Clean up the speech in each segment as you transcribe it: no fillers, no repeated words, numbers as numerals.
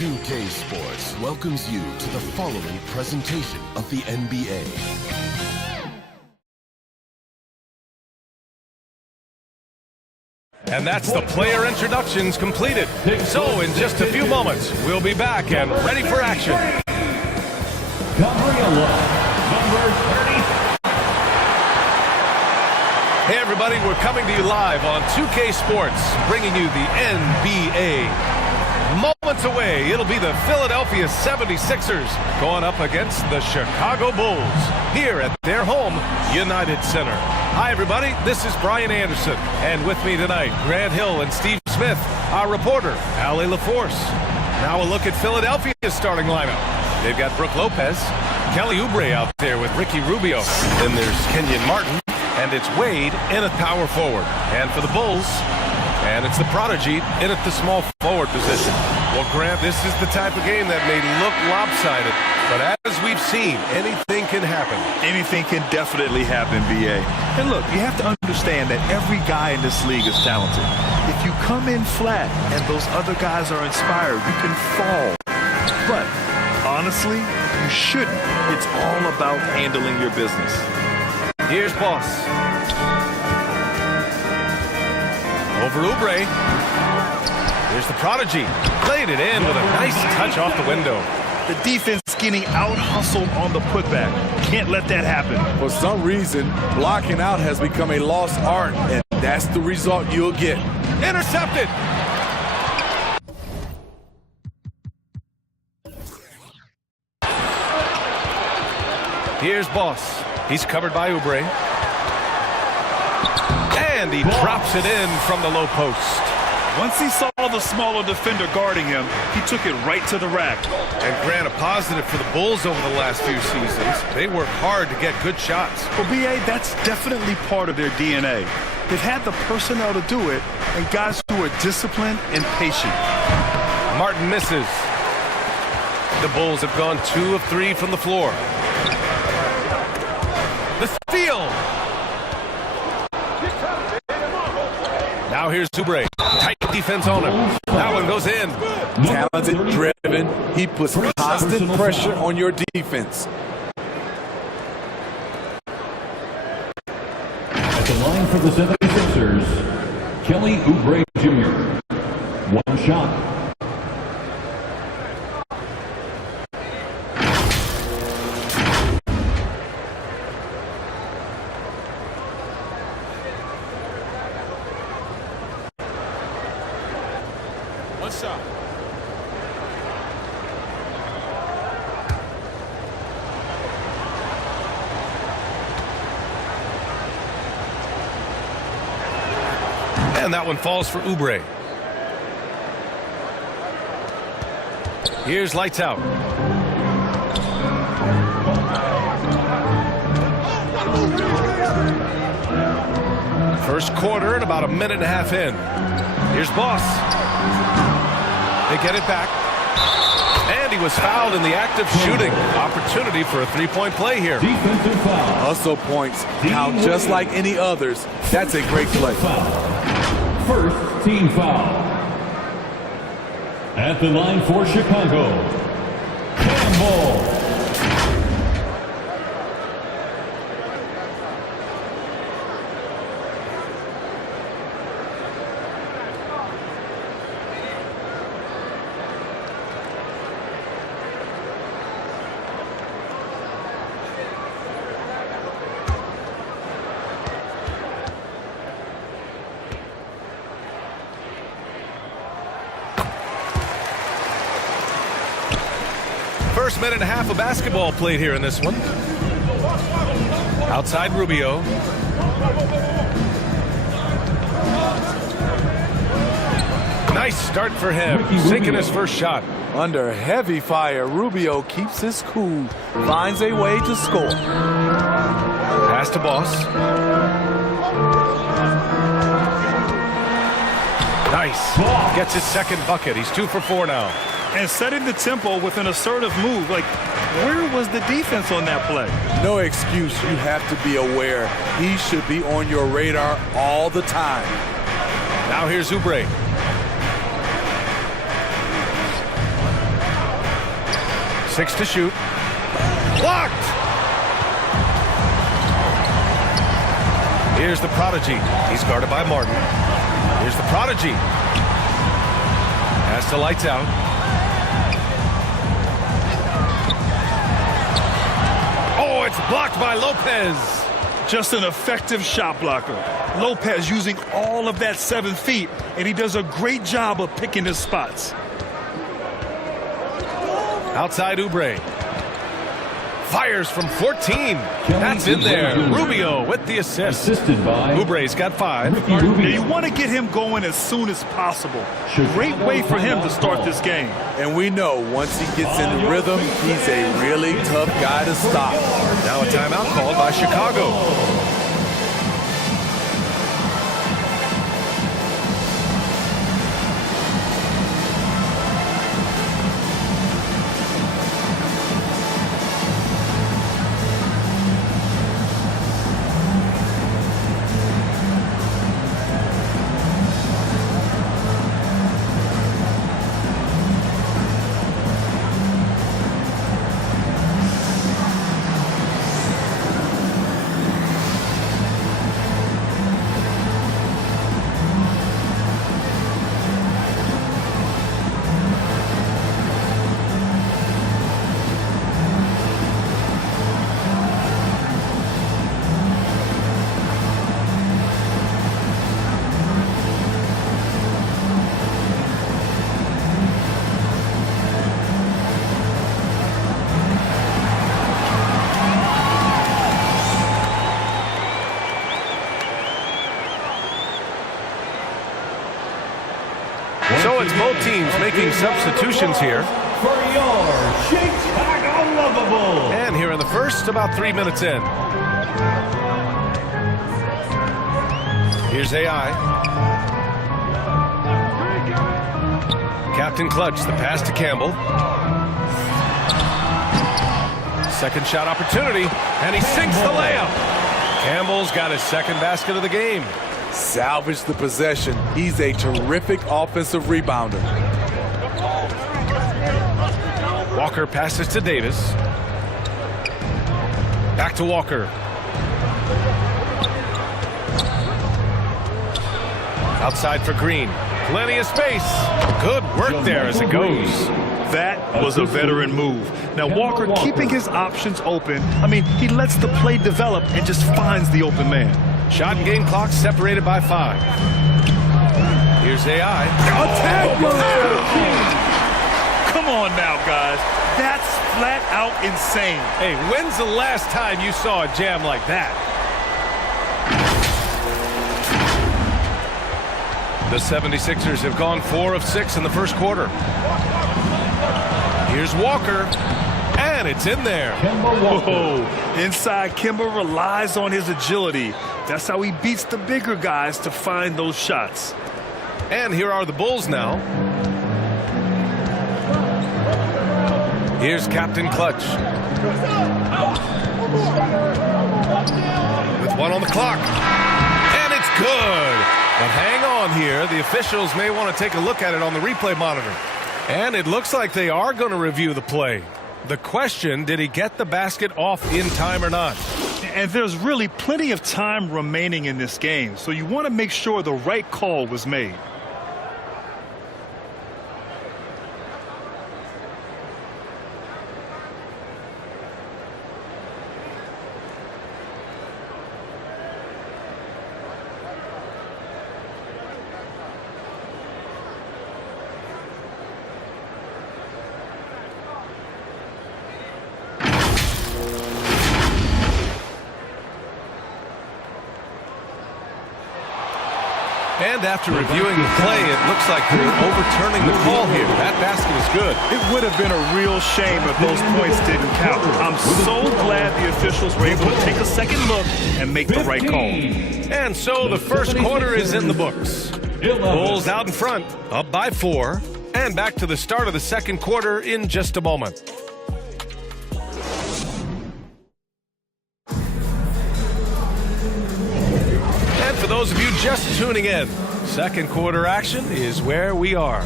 2K Sports welcomes you to the following presentation of the NBA. And that's the player introductions completed. So in just a few moments, we'll be back and ready for action. Gabriella, number 30. Hey everybody, we're coming to you live on 2K Sports, bringing you the NBA. Moments away, it'll be the Philadelphia 76ers going up against the Chicago Bulls here at their home, United Center. Hi everybody, this is Brian Anderson, and with me tonight, Grant Hill and Steve Smith, our reporter, Ali LaForce. Now a look at Philadelphia's starting lineup. They've got Brook Lopez, Kelly Oubre out there with Ricky Rubio. Then there's Kenyon Martin, and it's Wade in at power forward. And for the Bulls, and it's the prodigy in at the small forward position. Well, Grant, this is the type of game that may look lopsided, but as we've seen, anything can happen. Anything can definitely happen, BA. And look, you have to understand that every guy in this league is talented. If you come in flat and those other guys are inspired, you can fall. But honestly, you shouldn't. It's all about handling your business. Here's Boss. Over Oubre. Here's the prodigy. Played it in with a nice touch off the window. The defense getting out-hustled on the putback. Can't let that happen. For some reason, blocking out has become a lost art, and that's the result you'll get. Intercepted. Here's Boss. He's covered by Oubre. And he drops it in from the low post. Once he saw the smaller defender guarding him, he took it right to the rack. And Grant, a positive for the Bulls over the last few seasons. They work hard to get good shots. Well, BA, that's definitely part of their DNA. They've had the personnel to do it, and guys who are disciplined and patient. Martin misses. The Bulls have gone 2 of 3 from the floor. The steal. Now here's Oubre. Tight defense on him. That one goes in. Talented, driven. He puts constant pressure on your defense. At the line for the 76ers, Kelly Oubre Jr. One shot. Shot. And that one falls for Oubre. Here's lights out. First quarter and about a minute and a half in. Here's Boss. They get it back. And he was fouled in the act of shooting. Opportunity for a three-point play here. Defensive foul. Hustle points count just like any others. That's a great play. First team foul. At the line for Chicago, Campbell. First minute and a half of basketball played here in this one. Outside Rubio. Nice start for him, sinking his first shot. Under heavy fire, Rubio keeps his cool, finds a way to score. Pass to Boss. Nice. Gets his second bucket. He's 2 for 4 now. And setting the tempo with an assertive move. Like, where was the defense on that play? No excuse. You have to be aware. He should be on your radar all the time. Now here's Oubre. Six to shoot. Blocked! Here's the prodigy. He's guarded by Martin. Here's the prodigy. Pass to Lights Out. Oh, it's blocked by Lopez. Just an effective shot blocker. Lopez using all of that 7 feet, and he does a great job of picking his spots. Outside Oubre. Fires from 14. That's in there. Rubio with the assist. Assisted by Oubre's got 5. Now you want to get him going as soon as possible. Great way for him to start this game. And we know once he gets in the rhythm, he's a really tough guy to stop. Now a timeout called by Chicago. So it's both teams making substitutions here. For your Chicago Lovable. And here in the first, about 3 minutes in. Here's AI. Captain Clutch, the pass to Campbell. Second shot opportunity, and he sinks the layup. Campbell's got his second basket of the game. Salvage the possession. He's a terrific offensive rebounder. Walker passes to Davis. Back to Walker. Outside for Green. Plenty of space. Good work there as it goes. That was a veteran move. Now Walker keeping his options open. I mean, he lets the play develop and just finds the open man. Shot and game clock separated by 5. Here's AI. Come on now, guys. That's flat out insane. Hey, when's the last time you saw a jam like that? The 76ers have gone 4 of 6 in the first quarter. Here's Walker, and it's in there. Whoa. Inside, Kemba relies on his agility. That's how he beats the bigger guys to find those shots. And here are the Bulls now. Here's Captain Clutch. With 1 on the clock. And it's good. But hang on here. The officials may want to take a look at it on the replay monitor. And it looks like they are going to review the play. The question, did he get the basket off in time or not? And there's really plenty of time remaining in this game, so you want to make sure the right call was made. And after reviewing the play, it looks like they're overturning the call here. That basket is good. It would have been a real shame if those points didn't count. I'm so glad the officials were able to take a second look and make the right call. And so the first quarter is in the books. Bulls out in front, up by 4. And back to the start of the second quarter in just a moment. And for those of you just tuning in, second quarter action is where we are.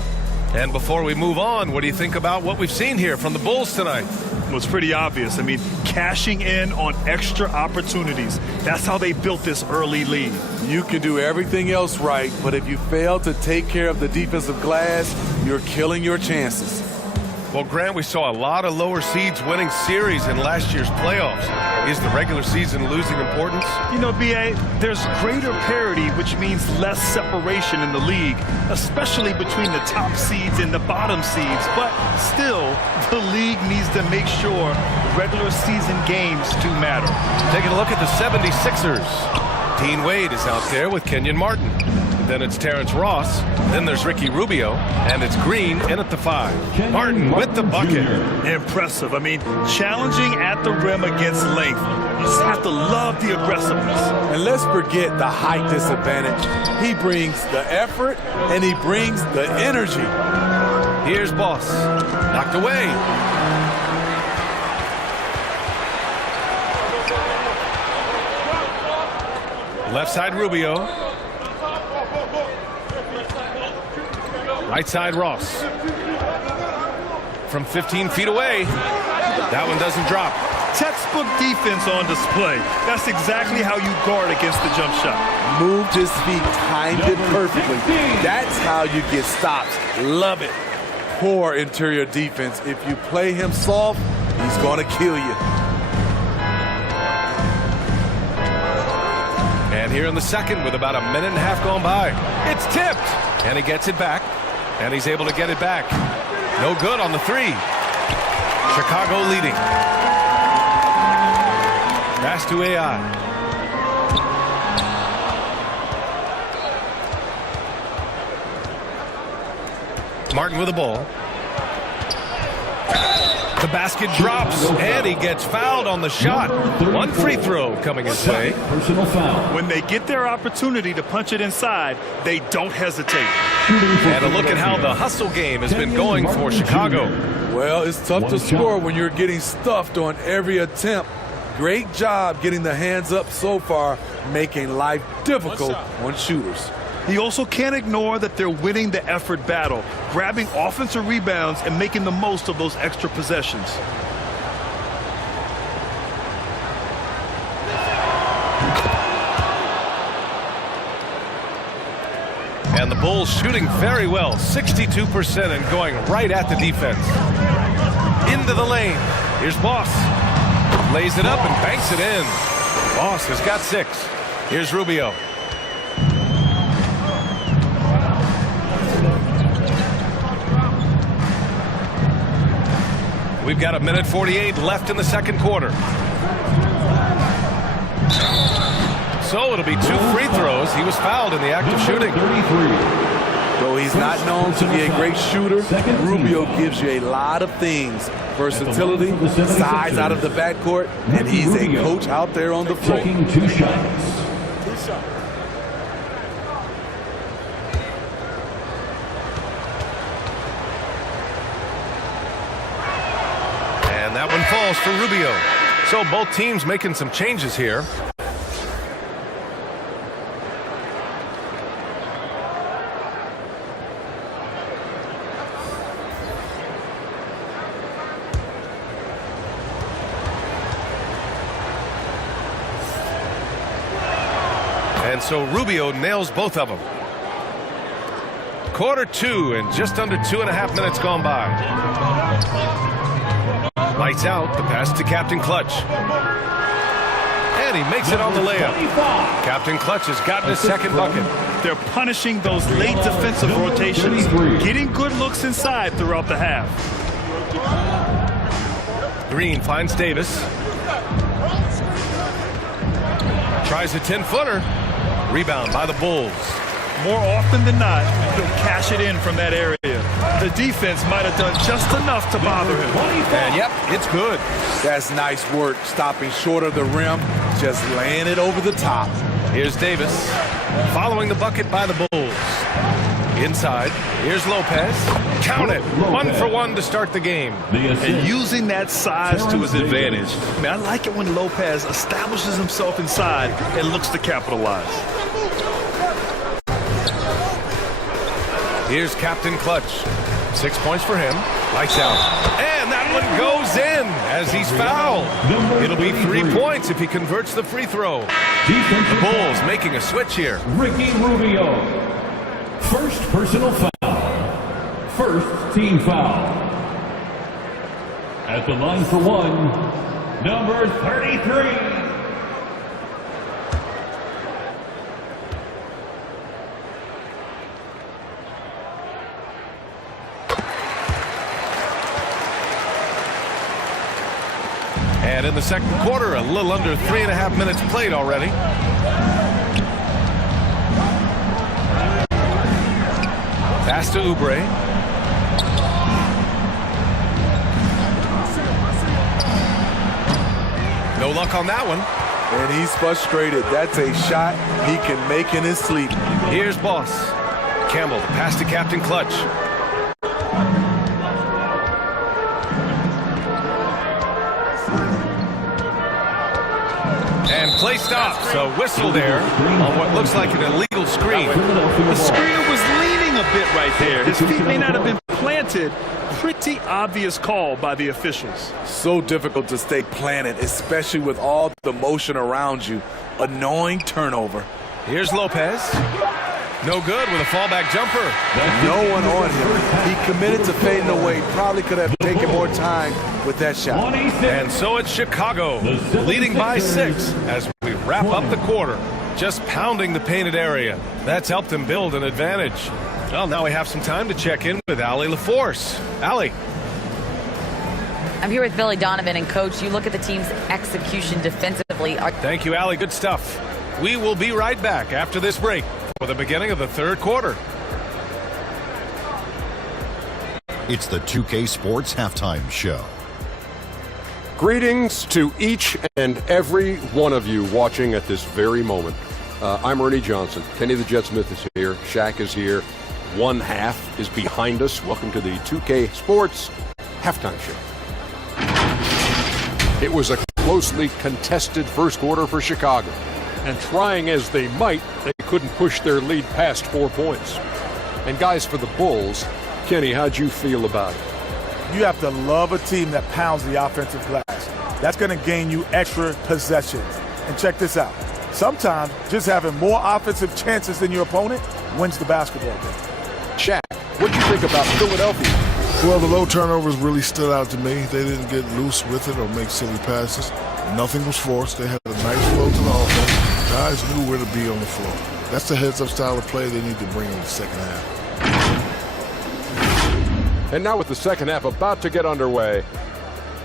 And before we move on, what do you think about what we've seen here from the Bulls tonight? Well, it's pretty obvious. I mean, cashing in on extra opportunities. That's how they built this early lead. You can do everything else right, but if you fail to take care of the defensive glass, you're killing your chances. Well, Grant, we saw a lot of lower seeds winning series in last year's playoffs. Is the regular season losing importance? You know, B.A., there's greater parity, which means less separation in the league, especially between the top seeds and the bottom seeds. But still, the league needs to make sure regular season games do matter. Taking a look at the 76ers. Dean Wade is out there with Kenyon Martin. Then it's Terrence Ross. Then there's Ricky Rubio. And it's Green in at the 5. Martin with the bucket. Impressive. I mean, challenging at the rim against length. You just have to love the aggressiveness. And let's forget the height disadvantage. He brings the effort and he brings the energy. Here's Boss. Knocked away. Left side Rubio. Right side Ross. From 15 feet away. That one doesn't drop. Textbook defense on display. That's exactly how you guard against the jump shot. Moved his feet, timed it perfectly. That's how you get stops. Love it. Poor interior defense. If you play him soft, he's going to kill you. And here in the second with about a minute and a half gone by. It's tipped. And he gets it back. And he's able to get it back. No good on the 3. Chicago leading. Pass to AI. Martin with the ball. The basket drops, and he gets fouled on the shot. One free throw coming his way. Personal foul. When they get their opportunity to punch it inside, they don't hesitate. And a look at how the hustle game has been going for Chicago. Well, it's tough to score when you're getting stuffed on every attempt. Great job getting the hands up so far, making life difficult on shooters. He also can't ignore that they're winning the effort battle, grabbing offensive rebounds and making the most of those extra possessions. And the Bulls shooting very well, 62%, and going right at the defense. Into the lane. Here's Boss. Lays it up and banks it in. Boss has got 6. Here's Rubio. We've got a minute 48 left in the second quarter. So it'll be 2 free throws. He was fouled in the act of shooting. Though he's not known to be a great shooter, Rubio gives you a lot of things. Versatility, size out of the backcourt, and he's a coach out there on the floor. Taking 2 shots. And that one falls for Rubio. So both teams making some changes here. And so Rubio nails both of them. Quarter 2 and just under 2.5 minutes gone by. Lights out, the pass to Captain Clutch. And he makes it on the layup. Captain Clutch has gotten his second bucket. They're punishing those late defensive rotations, getting good looks inside throughout the half. Green finds Davis. Tries a 10-footer. Rebound by the Bulls. more often than not, he'll cash it in from that area. The defense might have done just enough to bother him. And yep, it's good. That's nice work, stopping short of the rim, just laying it over the top. Here's Davis, following the bucket by the Bulls. Inside, here's Lopez. Count it, 1-for-1 to start the game. And using that size to his advantage. I mean, I like it when Lopez establishes himself inside and looks to capitalize. Here's Captain Clutch. 6 points for him. Lights out. And that one goes in as he's fouled. It'll be 3 points if he converts the free throw. The Bulls making a switch here. Ricky Rubio. First personal foul. First team foul. At the line for one, number 33. And in the second quarter, a little under 3.5 minutes played already. Pass to Oubre. No luck on that one. And he's frustrated. That's a shot he can make in his sleep. Here's Boss. Campbell, pass to Captain Clutch. And play stops. A whistle there on what looks like an illegal screen. The screener was leaning a bit right there. His feet may not have been planted. Pretty obvious call by the officials. So difficult to stay planted, especially with all the motion around you. Annoying turnover. Here's Lopez. No good with a fallback jumper. No one on him. He committed to fading away. Probably could have taken more time with that shot. And so it's Chicago leading by 6 as we wrap up the quarter. Just pounding the painted area. That's helped him build an advantage. Well, now we have some time to check in with Allie LaForce. Allie. I'm here with Billy Donovan, and Coach, you look at the team's execution defensively. Thank you, Allie. Good stuff. We will be right back after this break for the beginning of the third quarter. It's the 2K Sports Halftime Show. Greetings to each and every one of you watching at this very moment. I'm Ernie Johnson. Kenny the Jet Smith is here. Shaq is here. One half is behind us. Welcome to the 2K Sports Halftime Show. It was a closely contested first quarter for Chicago. And trying as they might, they couldn't push their lead past 4 points. And guys, for the Bulls, Kenny, how'd you feel about it? You have to love a team that pounds the offensive glass. That's going to gain you extra possessions. And check this out. Sometimes just having more offensive chances than your opponent wins the basketball game. Shaq, what do you think about Philadelphia? Well, the low turnovers really stood out to me. They didn't get loose with it or make silly passes. Nothing was forced. They had a nice flow to the offense. Guys knew where to be on the floor. That's the heads-up style of play they need to bring in the second half. And now with the second half about to get underway,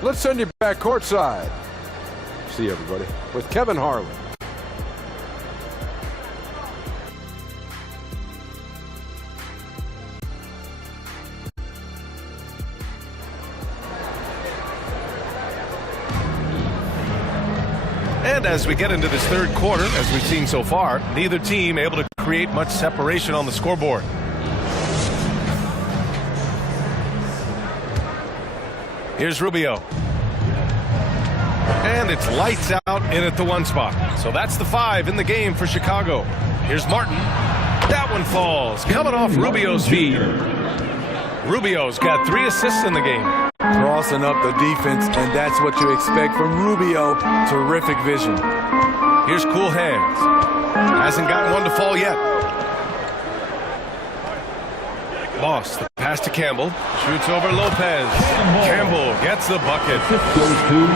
let's send you back courtside. See everybody with Kevin Harlan. And as we get into this third quarter, as we've seen so far, neither team able to create much separation on the scoreboard. Here's Rubio. And it's lights out in at the 1 spot. So that's the 5 in the game for Chicago. Here's Martin. That one falls, coming off Rubio's feet. Rubio's got 3 assists in the game. Crossing up the defense, and that's what you expect from Rubio. Terrific vision. Here's Cool Hands. Hasn't gotten one to fall yet. Boss, the pass to Campbell. Shoots over Lopez. Campbell gets the bucket. Goes to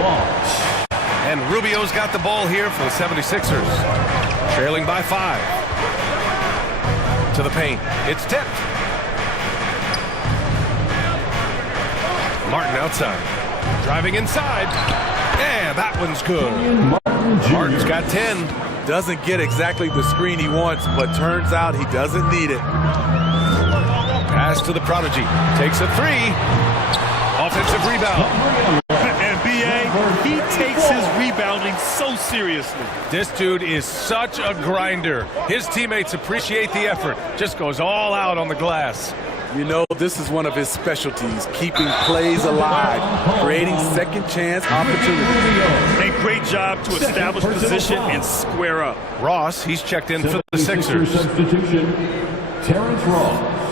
Boss. And Rubio's got the ball here for the 76ers. Trailing by 5. To the paint. It's tipped. Martin outside. Driving inside. Yeah, that one's good. Martin's got 10. Doesn't get exactly the screen he wants, but turns out he doesn't need it. Pass to the prodigy. Takes a three. Offensive rebound. And B.A., he takes his rebounding so seriously. This dude is such a grinder. His teammates appreciate the effort. Just goes all out on the glass. You know, this is one of his specialties, keeping plays alive, creating second chance opportunities. A great job to establish position and square up. Ross, he's checked in for the Sixers. Substitution, Terrence Ross.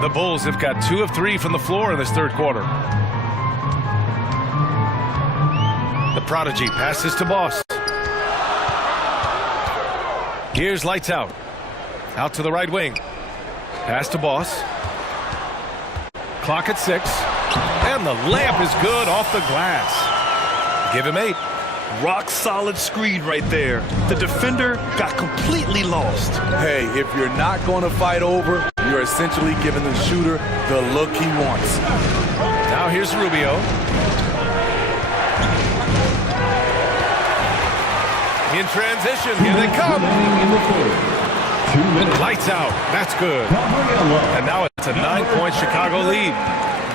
The Bulls have got 2 of 3 from the floor in this third quarter. The prodigy passes to Boss. Here's lights out. Out to the right wing. Pass to Boss. Clock at 6. And the layup is good off the glass. Give him 8. Rock solid screen right there. The defender got completely lost. Hey, if you're not going to fight over, you're essentially giving the shooter the look he wants. Now here's Rubio. In transition, here they come. Lights out. That's good. And now it's a 9-point Chicago lead.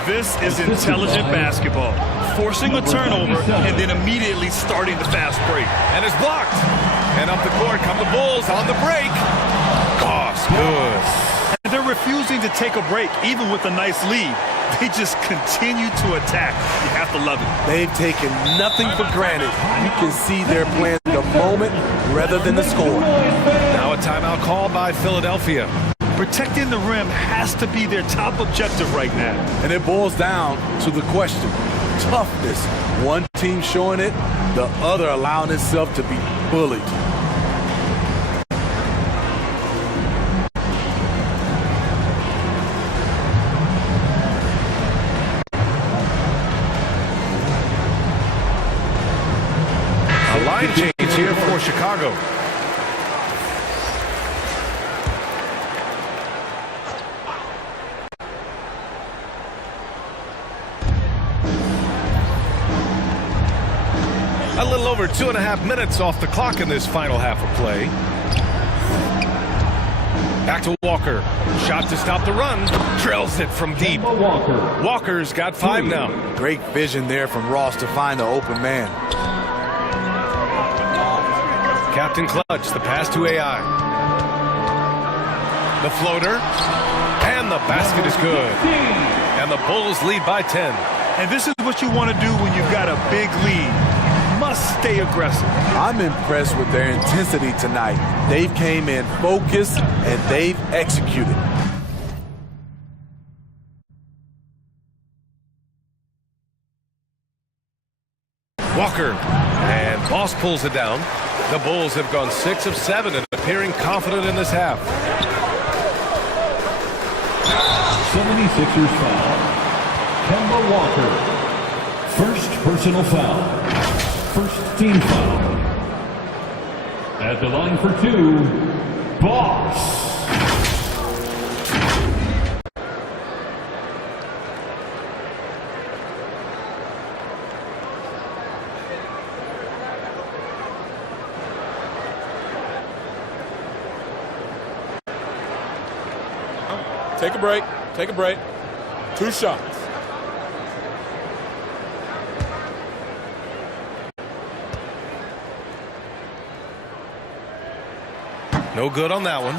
This is intelligent basketball. Forcing a turnover and then immediately starting the fast break. And it's blocked. And up the court come the Bulls on the break. Goss, good. And they're refusing to take a break, even with a nice lead. They just continue to attack. You have to love it. They've taken nothing for granted. You can see they're playing the moment rather than the score. Now a timeout call by Philadelphia. Protecting the rim has to be their top objective right now. And it boils down to the question. Toughness. One team showing it, the other allowing itself to be bullied. A line change here for Chicago. A little over 2.5 minutes off the clock in this final half of play. Back to Walker. Shot to stop the run. Drills it from deep. Walker's got 5 now. Great vision there from Ross to find the open man. Captain Clutch, the pass to AI. The floater. And the basket is good. And the Bulls lead by 10. And this is what you want to do when you've got a big lead. Must stay aggressive. I'm impressed with their intensity tonight. They've came in focused and they've executed. Walker. And Boss pulls it down. The Bulls have gone 6 of 7 and appearing confident in this half. 76ers foul. Kemba Walker. First personal foul. First team foul. At the line for 2, Boss. Take a break. Take a break. 2 shots. No good on that one.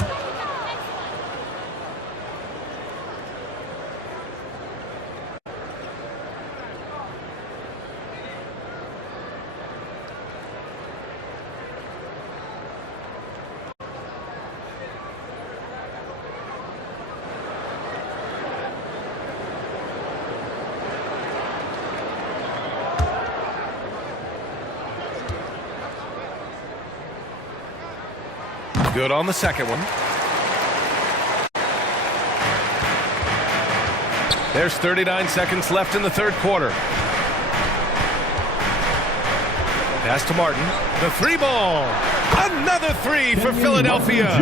Good on the second one. There's 39 seconds left in the third quarter. Pass to Martin. The 3-ball. Another 3 for Philadelphia.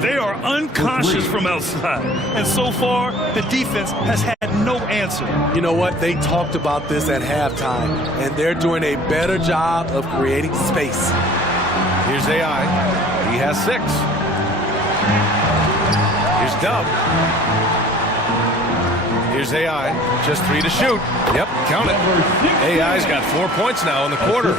They are unconscious from outside. And so far, the defense has had no answer. You know what? They talked about this at halftime, and they're doing a better job of creating space. Here's AI. He has 6. Here's Dub. Here's AI. Just 3 to shoot. Yep, count it. AI's got 4 points now in the quarter.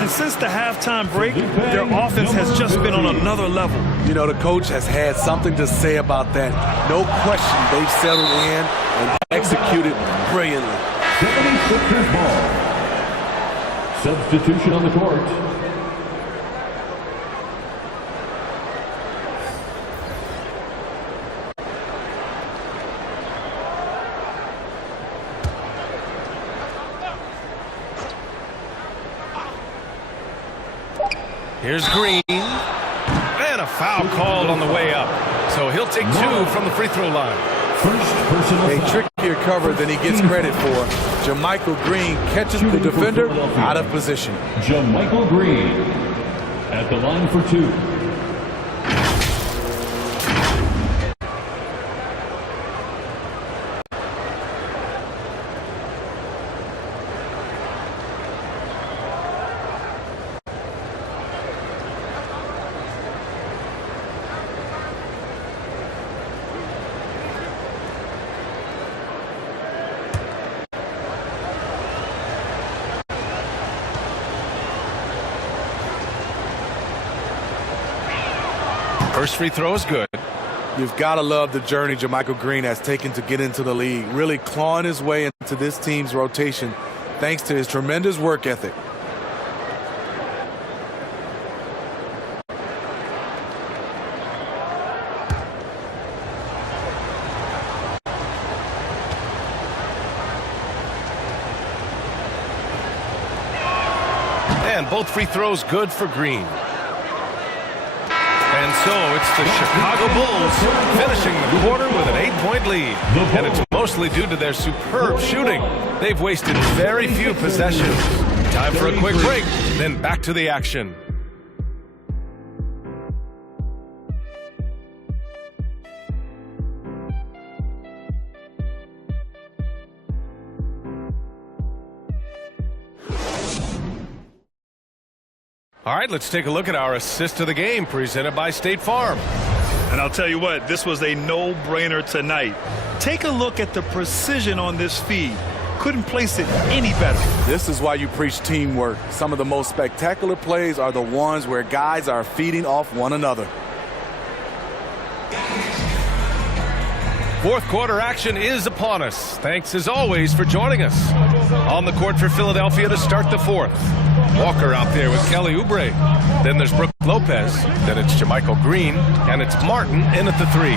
And since the halftime break, their offense has just been on another level. You know, the coach has had something to say about that. No question, they've settled in and executed brilliantly. 76ers ball. Substitution on the court. Here's Green. And a foul called on the way up. So he'll take 2 from the free throw line. A trickier cover than he gets credit for. JaMychal Green catches the defender out of position. JaMychal Green at the line for 2. First free throw is good. You've got to love the journey JaMychal Green has taken to get into the league, really clawing his way into this team's rotation thanks to his tremendous work ethic. And both free throws good for Green. And so it's the Chicago Bulls finishing the quarter with an 8-point lead. And it's mostly due to their superb shooting. They've wasted very few possessions. Time for a quick break, then back to the action. All right, let's take a look at our assist of the game presented by State Farm. And I'll tell you what, this was a no-brainer tonight. Take a look at the precision on this feed. Couldn't place it any better. This is why you preach teamwork. Some of the most spectacular plays are the ones where guys are feeding off one another. Fourth quarter action is upon us. Thanks as always for joining us. On the court for Philadelphia to start the fourth. Walker out there with Kelly Oubre. Then there's Brook Lopez. Then it's JaMychal Green. And it's Martin in at the 3.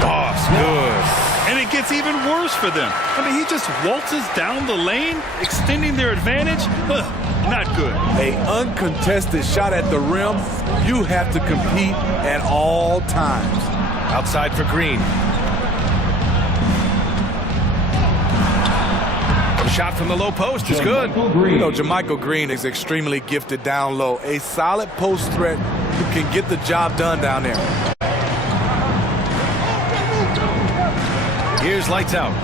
Boss, good. And it gets even worse for them. I mean, he just waltzes down the lane, extending their advantage. Not good. An uncontested shot at the rim. You have to compete at all times. Outside for Green. Shot from the low post is good. You know, JaMychal Green is extremely gifted down low. A solid post threat who can get the job done down there. Here's lights out.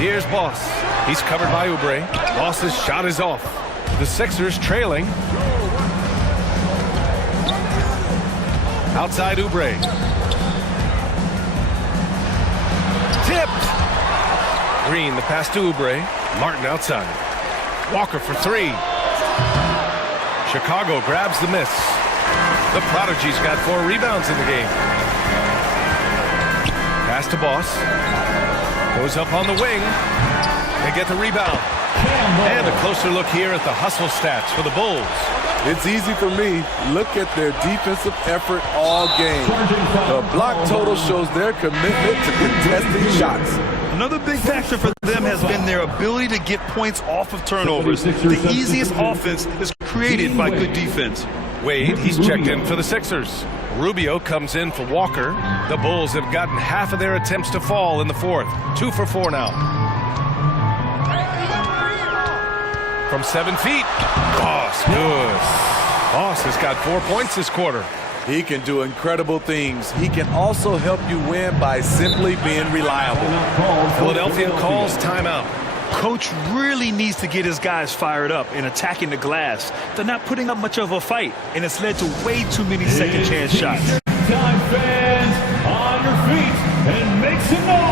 Here's Boss. He's covered by Oubre. Boss's shot is off. The Sixers trailing. Outside Oubre. Tipped. Green, the pass to Oubre. Martin outside. Walker for 3. Chicago grabs the miss. The Prodigy's got 4 rebounds in the game. Pass to Boss. Goes up on the wing. They get the rebound. And a closer look here at the hustle stats for the Bulls. It's easy for me. Look at their defensive effort all game. The block total shows their commitment to contesting shots. Another big factor for them has been their ability to get points off of turnovers. The easiest offense is created by good defense. Wade, he's checked in for the Sixers. Rubio comes in for Walker. The Bulls have gotten half of their attempts to fall in the fourth. 2 for 4 now. From 7 feet. Boss, good. Boss has got 4 points this quarter. He can do incredible things. He can also help you win by simply being reliable. Philadelphia calls timeout. Coach really needs to get his guys fired up and attacking the glass. They're not putting up much of a fight, and it's led to way too many second chance shots. Time fans, on your feet and make some noise.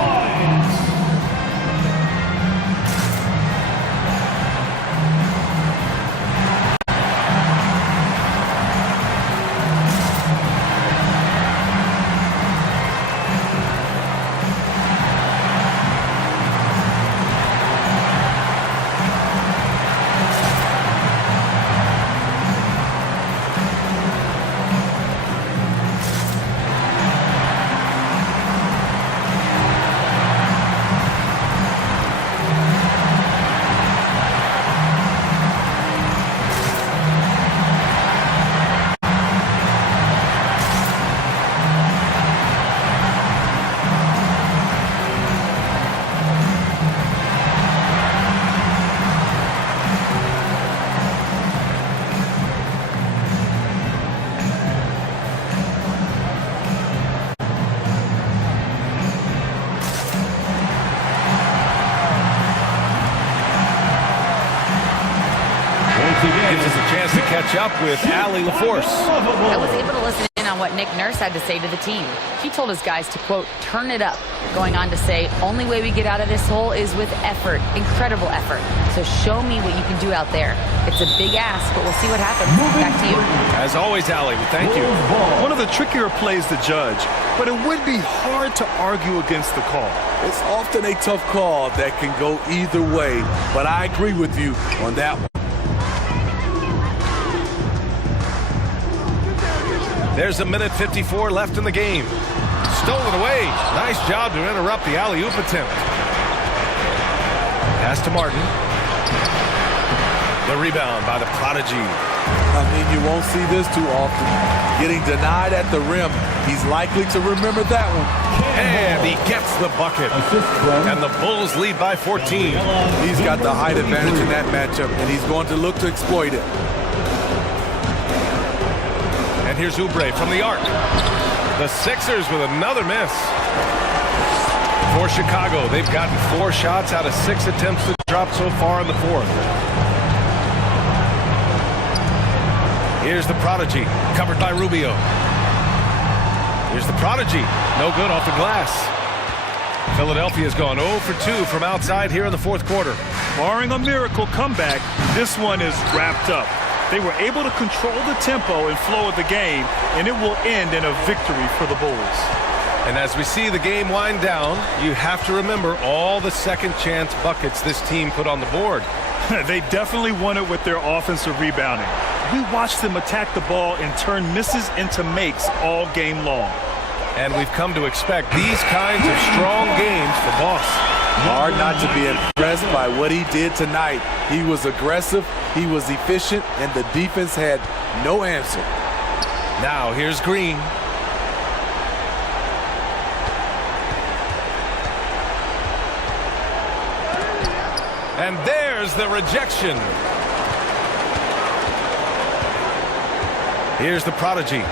Gives us a chance to catch up with Allie LaForce. I was able to listen in on what Nick Nurse had to say to the team. He told his guys to, quote, turn it up, going on to say, only way we get out of this hole is with effort, incredible effort. So show me what you can do out there. It's a big ask, but we'll see what happens. Back to you. As always, Allie, thank you. One of the trickier plays to judge, but it would be hard to argue against the call. It's often a tough call that can go either way, but I agree with you on that one. There's a minute 54 left in the game. Stolen away. Nice job to interrupt the alley-oop attempt. Pass to Martin. The rebound by the Prodigy. I mean, you won't see this too often. Getting denied at the rim. He's likely to remember that one. And he gets the bucket. And the Bulls lead by 14. He's got the height advantage in that matchup, and he's going to look to exploit it. And here's Oubre from the arc. The Sixers with another miss. For Chicago, they've gotten 4 shots out of 6 attempts to drop so far in the fourth. Here's the Prodigy, covered by Rubio. Here's the Prodigy, no good off the glass. Philadelphia's gone 0 for 2 from outside here in the fourth quarter. Barring a miracle comeback, this one is wrapped up. They were able to control the tempo and flow of the game, and it will end in a victory for the Bulls. And as we see the game wind down, you have to remember all the second chance buckets this team put on the board. They definitely won it with their offensive rebounding. We watched them attack the ball and turn misses into makes all game long. And we've come to expect these kinds of strong games for Boss. Hard not to be impressed by what he did tonight. He was aggressive, he was efficient, and the defense had no answer. Now here's Green. And there's the rejection. Here's the Prodigy.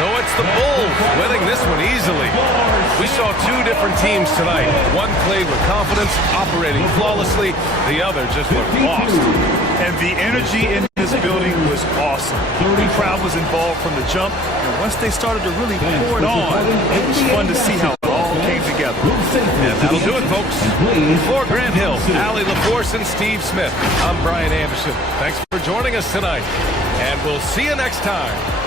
So it's the Bulls winning this one easily. We saw 2 different teams tonight. One played with confidence, operating flawlessly. The other just looked lost. And the energy in this building was awesome. The crowd was involved from the jump, and once they started to really pour it on, it was fun to see how it all came together. And that'll do it, folks. For Grant Hill, Allie LaForce, and Steve Smith, I'm Brian Anderson. Thanks for joining us tonight, and we'll see you next time.